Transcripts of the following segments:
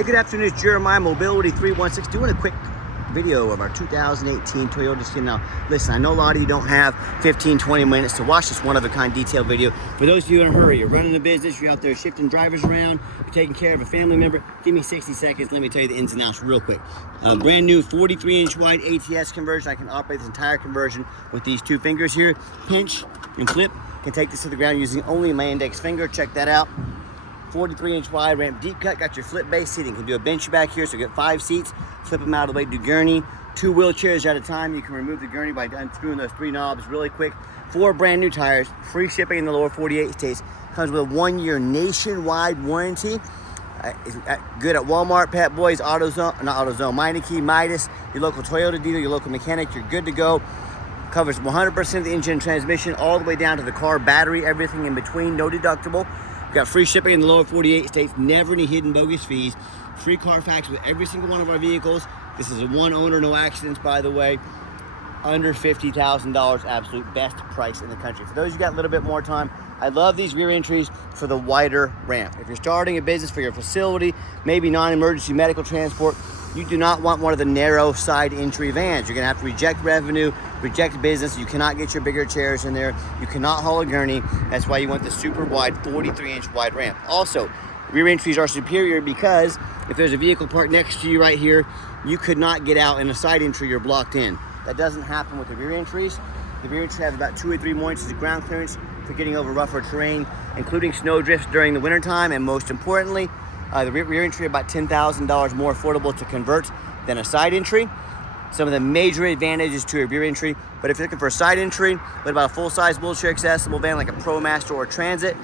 Hey, good afternoon, it's Jeremiah, Mobility 316, doing a quick video of our 2018 Toyota Sienna. Now, listen, I know a lot of you don't have 15-20 minutes to watch this one-of-a-kind detailed video. For those of you in a hurry, you're running a business, you're out there shifting drivers around, you're taking care of a family member, give me 60 seconds, let me tell you the ins and outs real quick. Brand new 43-inch wide ATS conversion. I can operate this entire conversion with these two fingers here. Pinch and flip. Can take this to the ground using only my index finger. Check that out. 43-inch wide ramp deep cut, got your flip base seating. Can do a bench back here, so get 5 seats, flip them out of the way, do Gurney. 2 wheelchairs at a time. You can remove the Gurney by unscrewing those 3 knobs really quick. 4 brand new tires, free shipping in the lower 48 states. Comes with a 1-year nationwide warranty. Good at Walmart, Pet Boys, AutoZone, not AutoZone, Meineke, Midas, your local Toyota dealer, your local mechanic, you're good to go. Covers 100% of the engine and transmission, all the way down to the car, battery, everything in between, no deductible. We've got free shipping in the lower 48 states, never any hidden bogus fees. Free Carfax with every single one of our vehicles. This is a 1 owner, no accidents, by the way. Under $50,000, absolute best price in the country. For those who got a little bit more time, I love these rear entries for the wider ramp. If you're starting a business for your facility, maybe non-emergency medical transport, you do not want one of the narrow side entry vans. You're gonna have to reject revenue, reject business. You cannot get your bigger chairs in there. You cannot haul a Gurney. That's why you want the super wide 43-inch wide ramp. Also, rear entries are superior because if there's a vehicle parked next to you right here, you could not get out in a side entry, you're blocked in. That doesn't happen with the rear entries. The rear entry has about 2 or 3 more inches of ground clearance for getting over rougher terrain, including snow drifts during the wintertime, and most importantly, the rear entry about $10,000 more affordable to convert than a side entry. Some of the major advantages to a rear entry, but if you're looking for a side entry, what about a full-size wheelchair accessible van like a ProMaster or Transit,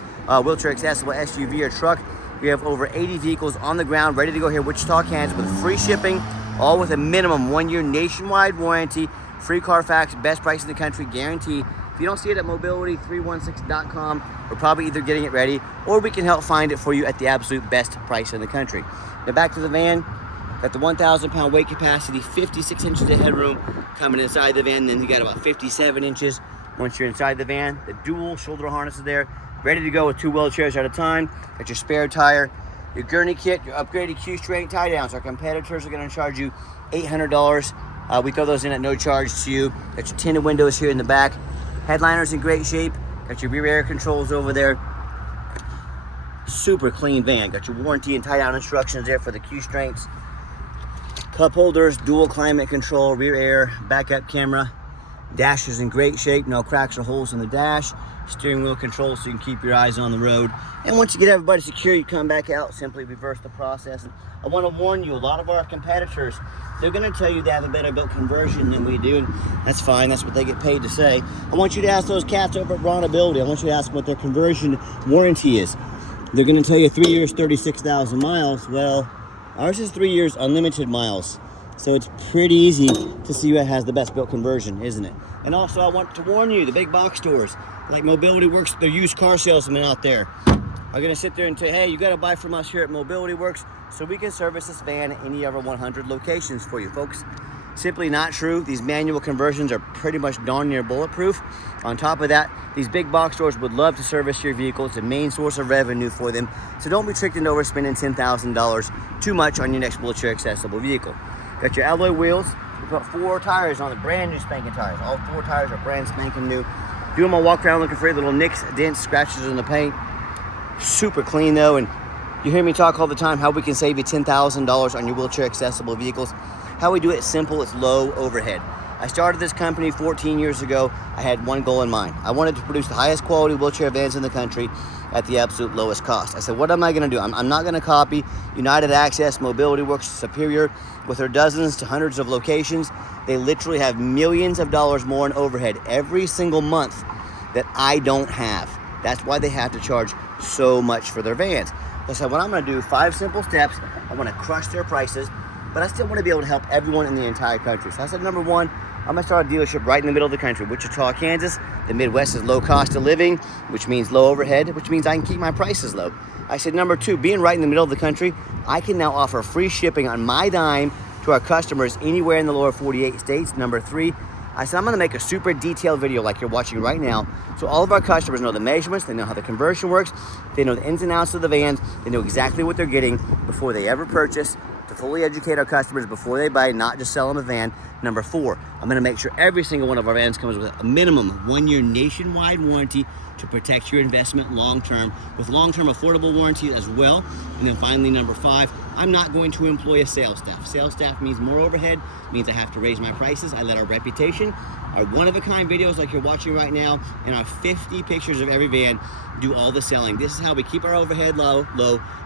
wheelchair accessible SUV or truck? We have over 80 vehicles on the ground ready to go here, Wichita, Kansas, with free shipping, all with a minimum 1-year nationwide warranty, free Carfax, best price in the country, guaranteed. If you don't see it at mobility316.com, we're probably either getting it ready or we can help find it for you at the absolute best price in the country. Now back to the van. Got the 1,000-pound weight capacity, 56 inches of headroom coming inside the van. Then you got about 57 inches once you're inside the van. The dual shoulder harness is there, ready to go with 2 wheelchairs at a time. Got your spare tire, your Gurney kit, your upgraded Q-strength tie downs. Our competitors are going to charge you $800. We throw those in at no charge to you. Got your tinted windows here in the back. Headliner's in great shape. Got your rear air controls over there. Super clean van. Got your warranty and tie down instructions there for the Q-strengths. Cup holders, dual climate control, rear air, backup camera. Dash is in great shape, no cracks or holes in the dash. Steering wheel control so you can keep your eyes on the road. And once you get everybody secure, you come back out, simply reverse the process. And I want to warn you, a lot of our competitors, they're going to tell you they have a better built conversion than we do, and that's fine, that's what they get paid to say. I want you to ask those cats over at Ronability, I want you to ask what their conversion warranty is. They're going to tell you 3 years, 36,000 miles. Well, ours is 3 years, unlimited miles. So it's pretty easy to see who has the best built conversion, isn't it? And also I want to warn you, the big box stores, like Mobility Works, the used car salesmen out there, are gonna sit there and say, hey, you gotta buy from us here at Mobility Works so we can service this van at any of our 100 locations for you folks. Simply not true. These manual conversions are pretty much darn near bulletproof. On top of that, these big box stores would love to service your vehicle. It's a main source of revenue for them. So don't be tricked into overspending $10,000 too much on your next wheelchair accessible vehicle. Got your alloy wheels. We put 4 tires on it, brand new spanking tires. All 4 tires are brand spanking new. Doing my walk around looking for little nicks, dents, scratches in the paint. Super clean though, and you hear me talk all the time how we can save you $10,000 on your wheelchair accessible vehicles. How we do it simple, it's low overhead. I started this company 14 years ago. I had one goal in mind. I wanted to produce the highest quality wheelchair vans in the country at the absolute lowest cost. I said, what am I gonna do? I'm not gonna copy United Access, Mobility Works, Superior, with their dozens to hundreds of locations. They literally have millions of dollars more in overhead every single month that I don't have. That's why they have to charge so much for their vans. I said, what I'm gonna do, 5 simple steps. I wanna crush their prices, but I still wanna be able to help everyone in the entire country. So I said, number 1, I'm gonna start a dealership right in the middle of the country, Wichita, Kansas. The Midwest is low cost of living, which means low overhead, which means I can keep my prices low. I said, number 2, being right in the middle of the country, I can now offer free shipping on my dime to our customers anywhere in the lower 48 states. Number 3, I said, I'm gonna make a super detailed video like you're watching right now, so all of our customers know the measurements, they know how the conversion works, they know the ins and outs of the vans, they know exactly what they're getting before they ever purchase, to fully educate our customers before they buy, not just sell them a van. Number 4, I'm gonna make sure every single one of our vans comes with a minimum of 1-year nationwide warranty to protect your investment long-term, with long-term affordable warranty as well. And then finally, number 5, I'm not going to employ a sales staff. Sales staff means more overhead, means I have to raise my prices. I let our reputation, our one-of-a-kind videos like you're watching right now, and our 50 pictures of every van do all the selling. This is how we keep our overhead low,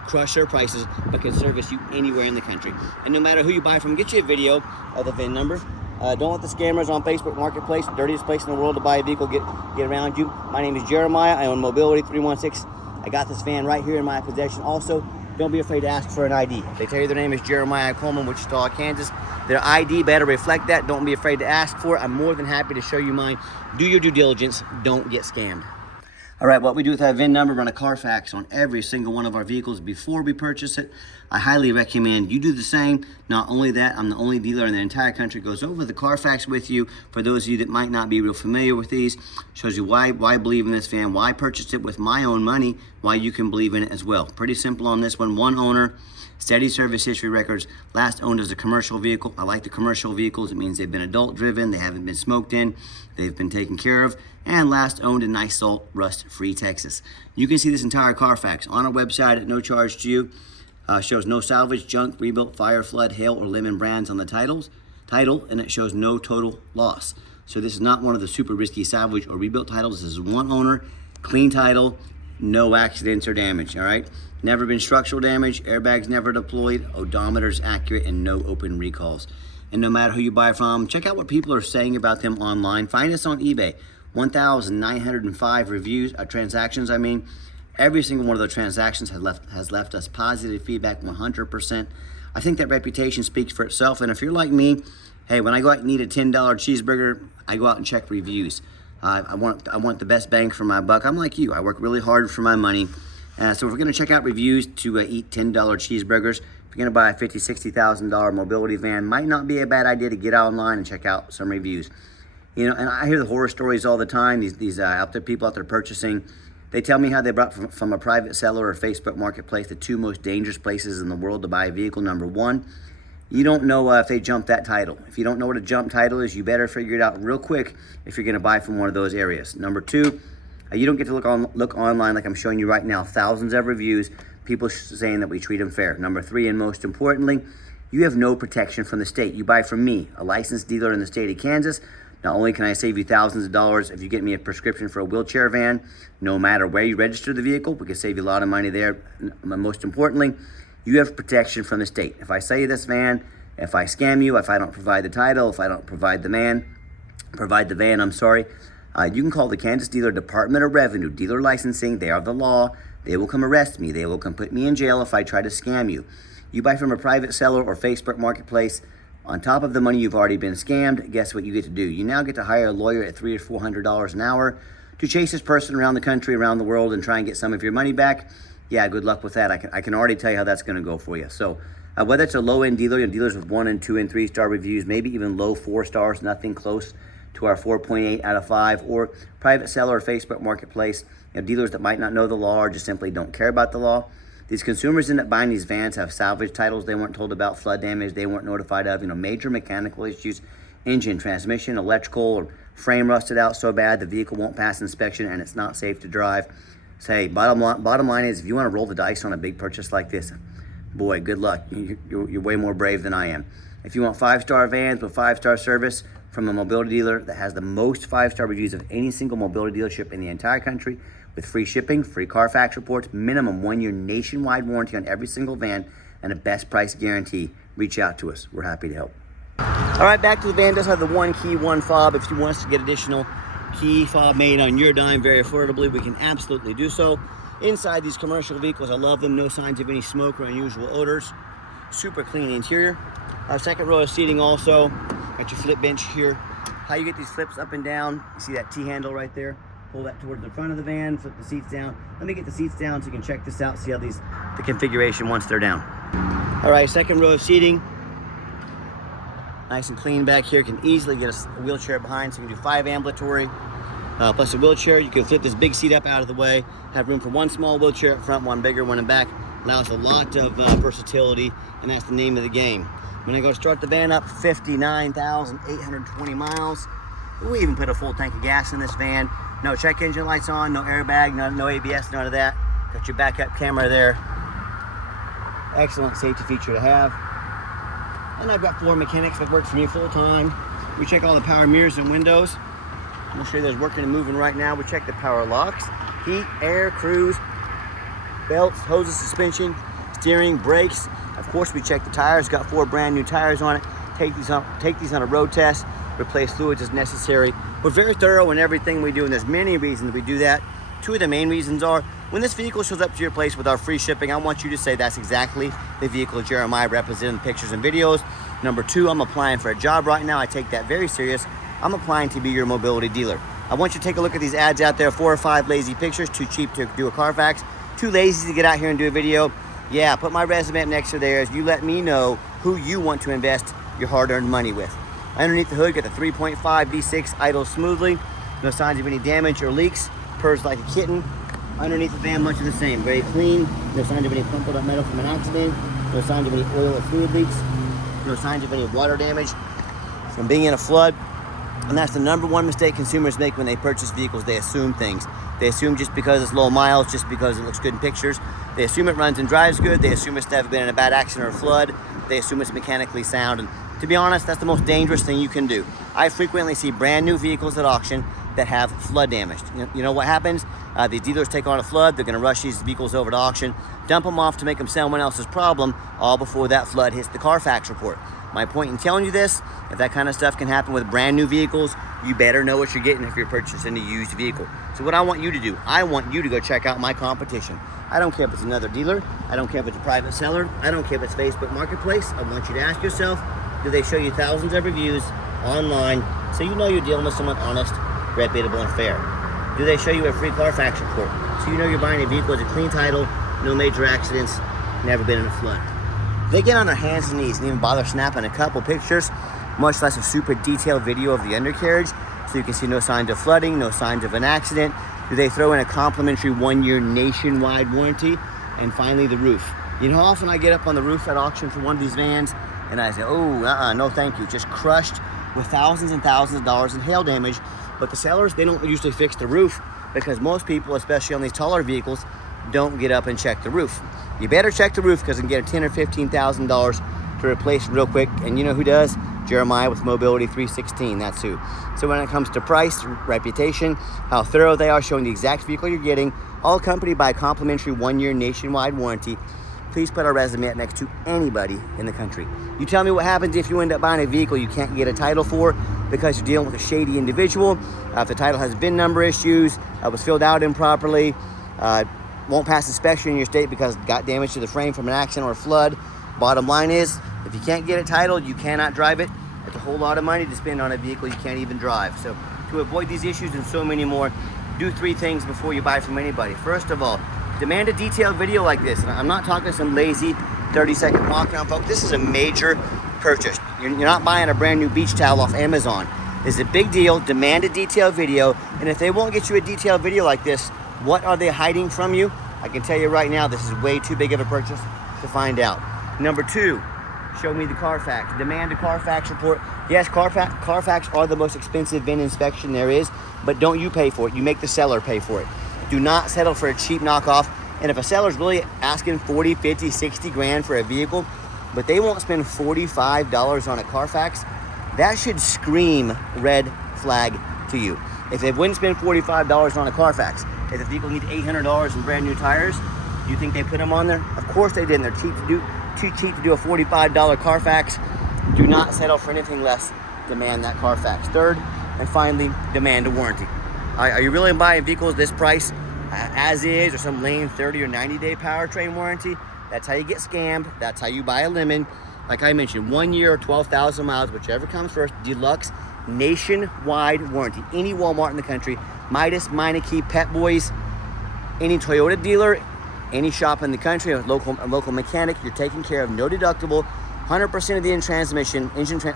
crush our prices, but can service you anywhere in the country. And no matter who you buy from, get you a video of the VIN number. Don't let the scammers on Facebook Marketplace, the dirtiest place in the world to buy a vehicle, get around you. My name is Jeremiah. I own Mobility 316. I got this van right here in my possession. Also, don't be afraid to ask for an ID. If they tell you their name is Jeremiah Coleman, Wichita, Kansas, their ID better reflect that. Don't be afraid to ask for it. I'm more than happy to show you mine. Do your due diligence. Don't get scammed. All right, what we do with that VIN number, run a Carfax on every single one of our vehicles before we purchase it. I highly recommend you do the same. Not only that, I'm the only dealer in the entire country goes over the Carfax with you. For those of you that might not be real familiar with these, shows you why believe in this van, why purchase it with my own money, why you can believe in it as well. Pretty simple on this one. 1 owner, steady service history records, last owned as a commercial vehicle. I like the commercial vehicles. It means they've been adult driven, they haven't been smoked in, they've been taken care of, and last owned in nice salt rust free Texas. You can see this entire Carfax on our website at no charge to you. Shows no salvage, junk, rebuilt, fire, flood, hail, or lemon brands on the title, and it shows no total loss. So this is not one of the super risky salvage or rebuilt titles. This is 1 owner, clean title, no accidents or damage, all right? Never been structural damage, airbags never deployed, odometer's accurate, and no open recalls. And no matter who you buy from, check out what people are saying about them online. Find us on eBay. 1,905 reviews, transactions, I mean. Every single one of those transactions has left us positive feedback, 100%. I think that reputation speaks for itself. And if you're like me, hey, when I go out and eat a $10 cheeseburger, I go out and check reviews. I want the best bang for my buck. I'm like you. I work really hard for my money. So if we're going to check out reviews to eat $10 cheeseburgers, if you're going to buy a $50,000, $60,000 mobility van, might not be a bad idea to get online and check out some reviews. You know, and I hear the horror stories all the time. These out there people out there purchasing. They tell me how they brought from a private seller or Facebook Marketplace the 2 most dangerous places in the world to buy a vehicle. Number 1, you don't know if they jumped that title. If you don't know what a jump title is, you better figure it out real quick if you're going to buy from one of those areas. Number 2, you don't get to look online like I'm showing you right now. Thousands of reviews, people saying that we treat them fair. Number 3, and most importantly, you have no protection from the state. You buy from me, a licensed dealer in the state of Kansas. Not only can I save you thousands of dollars if you get me a prescription for a wheelchair van, no matter where you register the vehicle, we can save you a lot of money there. Most importantly, you have protection from the state. If I sell you this van, if I scam you, if I don't provide the title, if I don't provide the van, you can call the Kansas Dealer Department of Revenue, dealer licensing. They are the law. They will come arrest me. They will come put me in jail if I try to scam you. You buy from a private seller or Facebook Marketplace, on top of the money you've already been scammed, guess what you get to do? You now get to hire a lawyer at $300 or $400 an hour to chase this person around the country, around the world, and try and get some of your money back. Yeah, good luck with that. I can already tell you how that's going to go for you. So whether it's a low-end dealer, you know, dealers with 1 and 2 and 3 star reviews, maybe even low 4 stars, nothing close to our 4.8 out of 5, or private seller or Facebook Marketplace, you know, dealers that might not know the law or just simply don't care about the law. These consumers end up buying these vans, have salvage titles they weren't told about, flood damage they weren't notified of, you know, major mechanical issues, engine, transmission, electrical, or frame rusted out so bad the vehicle won't pass inspection and it's not safe to drive. Say, bottom line is, if you want to roll the dice on a big purchase like this, boy, good luck. You're way more brave than I am. If you want 5-star vans with 5-star service from a mobility dealer that has the most 5-star reviews of any single mobility dealership in the entire country, with free shipping, free Carfax reports, minimum 1-year nationwide warranty on every single van, and a best price guarantee, reach out to us. We're happy to help. All right, back to the van. Does have the 1 key, 1 fob. If you want us to get additional key fob made on your dime very affordably, we can absolutely do so. Inside these commercial vehicles, I love them. No signs of any smoke or unusual odors. Super clean interior. Second row of seating also. Got your flip bench here. How you get these flips up and down. You see that T-handle right there? Pull that toward the front of the van, flip the seats down. Let me get the seats down so you can check this out, see how the configuration once they're down. All right, second row of seating. Nice and clean back here. Can easily get a wheelchair behind, so you can do 5 ambulatory. Plus a wheelchair, you can flip this big seat up out of the way, have room for 1 small wheelchair up front, 1 bigger, 1 in back. Allows a lot of versatility, and that's the name of the game. When I go start the van up, 59,820 miles. We even put a full tank of gas in this van. No check engine lights on, no airbag, no ABS, none of that. Got your backup camera there. Excellent safety feature to have. And I've got 4 mechanics that work for me full time. We check all the power mirrors and windows. We'll show you those working and moving right now. We check the power locks, heat, air, cruise, belts, hoses, suspension, steering, brakes. Of course, we check the tires. Got 4 brand new tires on it. Take these on a road test. Replace fluids as necessary. We're very thorough in everything we do, and there's many reasons we do that. 2 of the main reasons are, when this vehicle shows up to your place with our free shipping, I want you to say that's exactly the vehicle Jeremiah represented in the pictures and videos. Number 2, I'm applying for a job right now. I take that very serious. I'm applying to be your mobility dealer. I want you to take a look at these ads out there. 4 or 5 lazy pictures, too cheap to do a Carfax, too lazy to get out here and do a video. Yeah, put my resume up next to theirs. You let me know who you want to invest your hard-earned money with. Underneath the hood, got the 3.5 V6 idles smoothly. No signs of any damage or leaks. Purrs like a kitten. Underneath the van, much of the same. Very clean. No signs of any crumpled up metal from an accident. No signs of any oil or fluid leaks. No signs of any water damage from being in a flood. And that's the number 1 mistake consumers make when they purchase vehicles. They assume things. They assume just because it's low miles, just because it looks good in pictures. They assume it runs and drives good. They assume it's never been in a bad accident or a flood. They assume it's mechanically sound. And to be honest, that's the most dangerous thing you can do. I frequently see brand new vehicles at auction that have flood damage. You know what happens? These dealers take on a flood. They're going to rush these vehicles over to auction, dump them off to make them someone else's problem, all before that flood hits the Carfax report. My point in telling you this, if that kind of stuff can happen with brand new vehicles, you better know what you're getting if you're purchasing a used vehicle. So what I want you to do, I want you to go check out my competition. I don't care if it's another dealer. I don't care if it's a private seller. I don't care if it's Facebook Marketplace. I want you to ask yourself, do they show you thousands of reviews online so you know you're dealing with someone honest, reputable, and fair? Do they show you a free Carfax report so you know you're buying a vehicle with a clean title, no major accidents, never been in a flood? They get on their hands and knees and even bother snapping a couple pictures, much less a super detailed video of the undercarriage, so you can see no signs of flooding, no signs of an accident. Do they throw in a complimentary 1-year nationwide warranty? And finally, the roof. You know how often I get up on the roof at auction for one of these vans and I say, oh, no thank you, just crushed with thousands and thousands of dollars in hail damage. But the sellers, they don't usually fix the roof because most people, especially on these taller vehicles, don't get up and check the roof. You better check the roof because you can get a $10,000 or $15,000 to replace real quick. And you know who does? Jeremiah with Mobility 316, that's who. So when it comes to price, reputation, how thorough they are, showing the exact vehicle you're getting, all accompanied by a complimentary 1-year nationwide warranty, please put our resume up next to anybody in the country. You tell me what happens if you end up buying a vehicle you can't get a title for because you're dealing with a shady individual. If the title has VIN number issues, was filled out improperly, won't pass inspection in your state because it got damage to the frame from an accident or a flood. Bottom line is, if you can't get it titled, you cannot drive it. It's a whole lot of money to spend on a vehicle you can't even drive. So to avoid these issues and so many more, do 3 things before you buy from anybody. First of all, demand a detailed video like this. And I'm not talking some lazy 30-second walk around, folks. This is a major purchase. You're not buying a brand new beach towel off Amazon. This is a big deal. Demand a detailed video. And if they won't get you a detailed video like this, what are they hiding from you? I can tell you right now, this is way too big of a purchase to find out. Number 2, show me the Carfax. Demand a Carfax report. Yes, Carfax are the most expensive VIN inspection there is, but don't you pay for it. You make the seller pay for it. Do not settle for a cheap knockoff. And if a seller's really asking 40, 50, 60 grand for a vehicle, but they won't spend $45 on a Carfax, that should scream red flag to you. If they wouldn't spend $45 on a Carfax, if the vehicle needs $800 in brand new tires, do you think they put them on there? Of course they didn't. They're too cheap to do a $45 Carfax. Do not settle for anything less. Demand that Carfax. Third, and finally, demand a warranty. Are you really buying vehicles this price as is, or some lame 30 or 90-day powertrain warranty? That's how you get scammed. That's how you buy a lemon. Like I mentioned, 1 year or 12,000 miles, whichever comes first, deluxe nationwide warranty. Any Walmart in the country, Midas, Meineke, Pet Boys, any Toyota dealer, any shop in the country, a local mechanic, you're taken care of, no deductible, 100% of the transmission,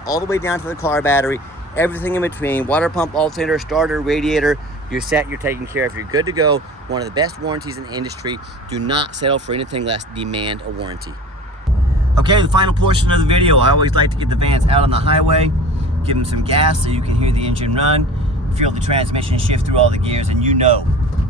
all the way down to the car battery, everything in between, water pump, alternator, starter, radiator, you're set, you're taken care of, you're good to go. One of the best warranties in the industry. Do not settle for anything less, demand a warranty. Okay, the final portion of the video, I always like to get the vans out on the highway, give them some gas so you can hear the engine run, feel the transmission shift through all the gears, and you know,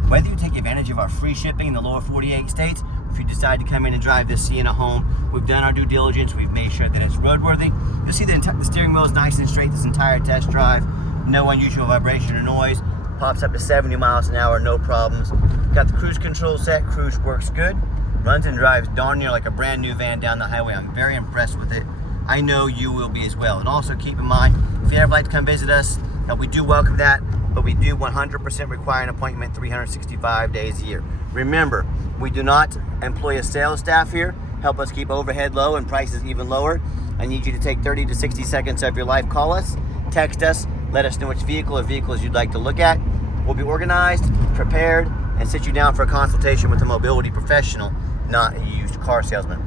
whether you take advantage of our free shipping in the lower 48 states, if you decide to come in and drive this Sienna home, we've done our due diligence, we've made sure that it's roadworthy. You'll see the steering wheel is nice and straight this entire test drive, no unusual vibration or noise, pops up to 70 miles an hour, no problems. Got the cruise control set, cruise works good, runs and drives darn near like a brand new van down the highway. I'm very impressed with it. I know you will be as well. And also keep in mind, if you ever like to come visit us, we do welcome that, but we do 100% require an appointment 365 days a year. Remember, we do not employ a sales staff here. Help us keep overhead low and prices even lower. I need you to take 30 to 60 seconds of your life. Call us, text us, let us know which vehicle or vehicles you'd like to look at. We'll be organized, prepared, and sit you down for a consultation with a mobility professional, not a used car salesman.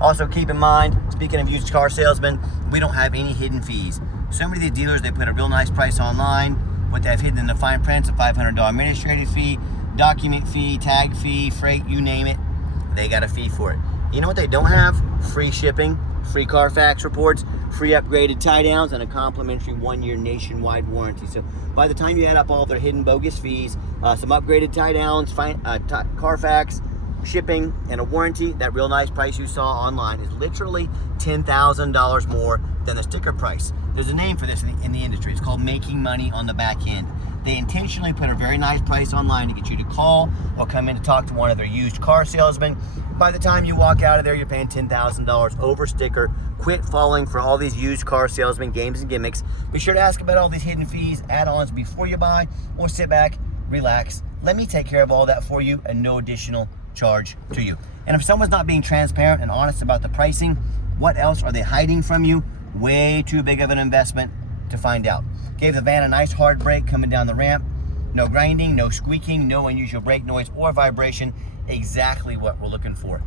Also keep in mind, speaking of used car salesmen, we don't have any hidden fees. So many of these dealers, they put a real nice price online. What they have hidden in the fine print's a $500 administrative fee, document fee, tag fee, freight, you name it, they got a fee for it. You know what they don't have? Free shipping, free Carfax reports, free upgraded tie downs, and a complimentary 1-year nationwide warranty. So by the time you add up all their hidden bogus fees, some upgraded tie downs, Carfax, shipping, and a warranty, that real nice price you saw online is literally $10,000 more than the sticker price. There's a name for this in the industry. It's called making money on the back end. They intentionally put a very nice price online to get you to call or come in to talk to one of their used car salesmen. By the time you walk out of there, you're paying $10,000 over sticker. Quit falling for all these used car salesman games and gimmicks. Be sure to ask about all these hidden fees, add-ons before you buy, or sit back, relax. Let me take care of all that for you and no additional charge to you. And if someone's not being transparent and honest about the pricing, what else are they hiding from you? Way too big of an investment to find out. Gave the van a nice hard brake coming down the ramp. No grinding, no squeaking, no unusual brake noise or vibration. Exactly what we're looking for.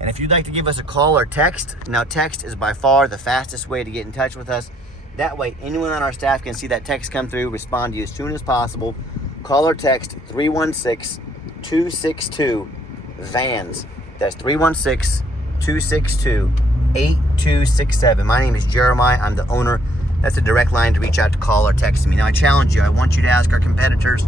And if you'd like to give us a call or text, now text is by far the fastest way to get in touch with us. That way, anyone on our staff can see that text come through, respond to you as soon as possible. Call or text 316-262-VANS. That's 316-262-8267. My name is Jeremiah. I'm the owner. That's a direct line to reach out to call or text me. Now I challenge you. I want you to ask our competitors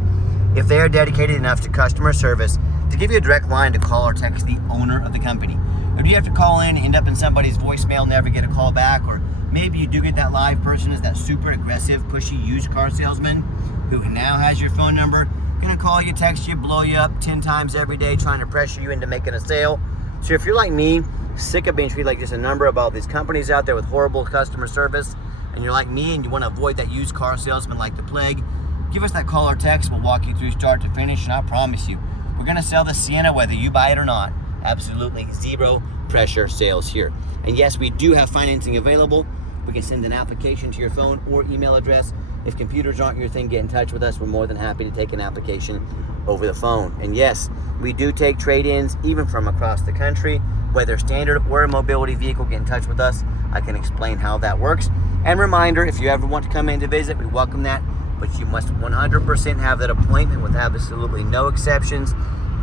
if they are dedicated enough to customer service to give you a direct line to call or text the owner of the company. Or do you have to call in, end up in somebody's voicemail, never get a call back, or maybe you do get that live person as that super aggressive, pushy used car salesman who now has your phone number, gonna call you, text you, blow you up 10 times every day, trying to pressure you into making a sale. So if you're like me, sick of being treated like just a number about these companies out there with horrible customer service, and you're like me and you want to avoid that used car salesman like the plague, give us that call or text. We'll walk you through start to finish, and I promise you, we're going to sell the Sienna whether you buy it or not. Absolutely zero pressure sales here. And yes, we do have financing available. We can send an application to your phone or email address. If computers aren't your thing, get in touch with us. We're more than happy to take an application over the phone. And yes, we do take trade-ins even from across the country. Whether standard or a mobility vehicle, get in touch with us. I can explain how that works. And reminder, if you ever want to come in to visit, we welcome that. But you must 100% have that appointment with absolutely no exceptions.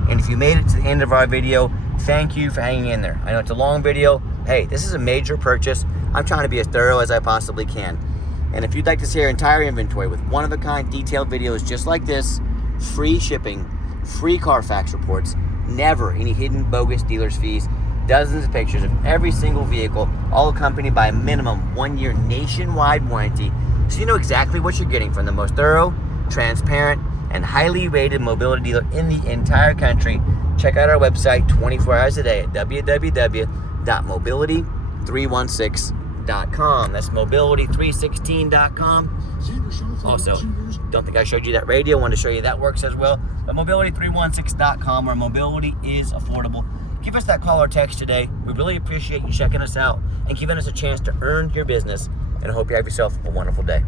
And if you made it to the end of our video, thank you for hanging in there. I know it's a long video. Hey, this is a major purchase. I'm trying to be as thorough as I possibly can. And if you'd like to see our entire inventory with one-of-a-kind detailed videos just like this, free shipping, free Carfax reports, never any hidden bogus dealer's fees, dozens of pictures of every single vehicle, all accompanied by a minimum 1-year nationwide warranty, so you know exactly what you're getting from the most thorough, transparent, and highly rated mobility dealer in the entire country. Check out our website 24 hours a day at www.mobility316.com. That's mobility316.com. Also, don't think I showed you that radio. Wanted to show you that works as well. But mobility316.com, where mobility is affordable. Give us that call or text today. We really appreciate you checking us out and giving us a chance to earn your business. And I hope you have yourself a wonderful day.